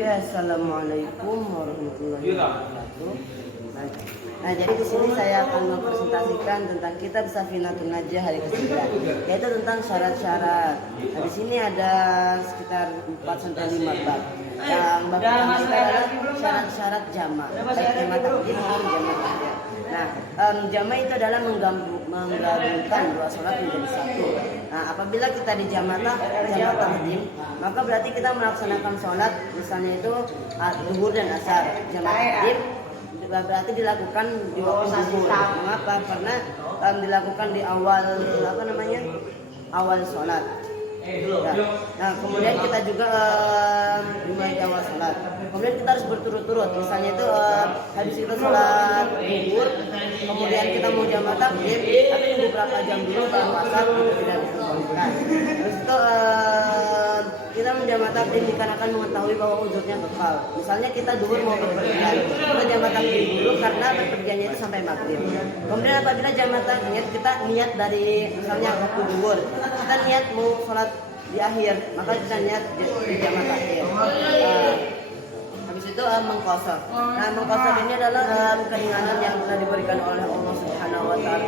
Oke, assalamualaikum warahmatullahi wabarakatuh. Nah, jadi di sini saya akan mempresentasikan tentang kitab Safinatun Najah hari ke-9, yaitu tentang syarat-syarat. Nah, di sini ada sekitar 4 sampai 5 bab. Yang bab pertama itu adalah syarat-syarat jama', baik jama' takdim maupun jama' tahlil. Nah, jama' itu adalah menggabungkan dua sholat menjadi satu. Nah, apabila kita di jama' takdim, maka berarti kita melaksanakan sholat misalnya itu zuhur dan asar. Jama' takdim berarti dilakukan di waktu zuhur. Mengapa? Karena dilakukan di awal awal sholat. Ya. Nah, kemudian kita juga dimulai di awal sholat. Kemudian kita harus berturut-turut. Misalnya itu habis itu sholat zuhur, kemudian kita mau jama' takdim, tapi tunggu berapa jam dulu baru asar, tidak diperbolehkan. Terus itu kita menjama' takdim dikarenakan mengetahui bahwa uzurnya bekal. Misalnya kita zuhur mau berpergian, kita jama' takdim dulu karena berpergiannya itu sampai maghrib. Kemudian apabila jama' takdim kita niat dari misalnya waktu zuhur, kita niat mau sholat di akhir, maka kita niat di jama' takdim. Habis itu mengqashar. Nah, mengqashar ini adalah keringanan yang telah diberikan oleh Allah Subhanahu wa taala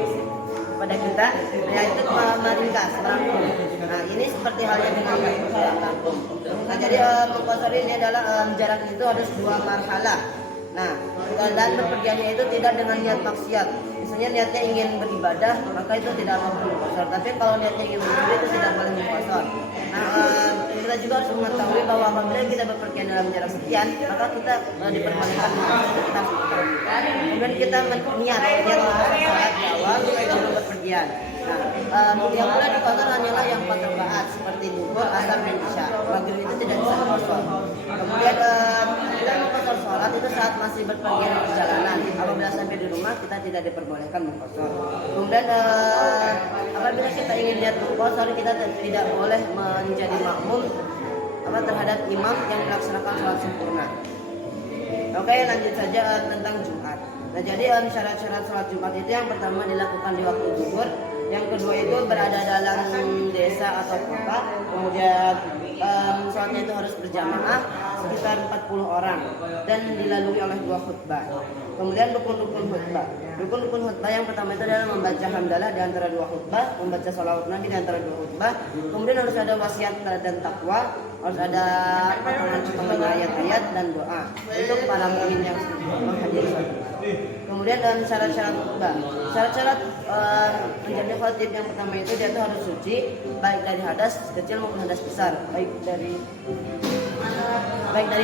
kepada kita, yaitu meringkas, melangkung. Nah, ini seperti halnya dengan melangkung. Nah, jadi mengqashar ini adalah jarak itu harus 2 marhalah. Nah, dan berpergiannya itu tidak dengan niat maksiat. Misalnya niatnya ingin beribadah, maka itu tidak perlu mengqashar. Tapi kalau niatnya ingin beribadah itu tidak boleh mengqashar. Nah, kita juga harus mengetahui bahwa apabila kita berpergian dalam jarak sekian, maka kita diperbolehkan kita kemudian kita niat sholat di awal sebelum berpergian. Nah, yang boleh diqashar hanyalah yang 4 rakaat seperti zuhur, asar, dan isya. Maghrib itu tidak bisa diqashar. Kemudian kita mengqashar sholat itu saat masih berpergian di perjalanan. Apabila sampai di rumah kita tidak diperbolehkan mengqashar. Kemudian apabila kita ingin lihat mengqashar, kita tidak boleh menjadi makmum terhadap imam yang melaksanakan sholat sempurna. Oke, lanjut saja tentang Jumat. Nah, jadi syarat-syarat sholat Jumat itu yang pertama dilakukan di waktu zuhur, yang kedua itu berada dalam desa atau kota, kemudian sholatnya itu harus berjamaah sekitar 40 orang dan dilalui oleh 2 khutbah. Kemudian rukun-rukun khutbah. Rukun-rukun khutbah yang pertama itu adalah membaca hamdalah di antara 2 khutbah, membaca shalawat Nabi di antara 2 khutbah. Kemudian harus ada wasiat dan takwa, harus ada potongan ayat-ayat dan doa. Itu para mukmin yang menghadiri sholat. Kemudian dalam syarat-syarat khutbah. Syarat-syarat menjadi khatib yang pertama itu dia tuh harus suci baik dari hadas kecil maupun hadas besar, baik dari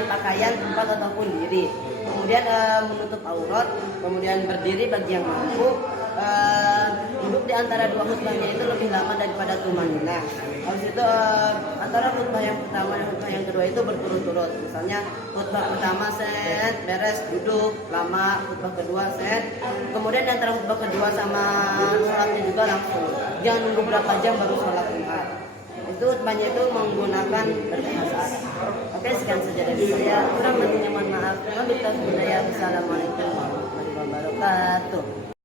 pakaian, tempat ataupun diri. Kemudian menutup aurat, kemudian berdiri bagi yang mampu. Duduk di antara 2 khutbahnya itu lebih lama daripada tumanina. Habis itu antara khutbah yang pertama dan khutbah yang kedua itu berturut-turut. Misalnya khutbah pertama set beres duduk lama, khutbah kedua set. Kemudian antara khutbah kedua sama sholatnya juga langsung. Jangan nunggu berapa jam baru sholat Jumat. Itu khutbahnya itu menggunakan berbahasa Arab. Oke, sekian saja dari saya. Kurang lebihnya mohon maaf. Wabillahi taufiq. Assalamualaikum warahmatullahi wabarakatuh.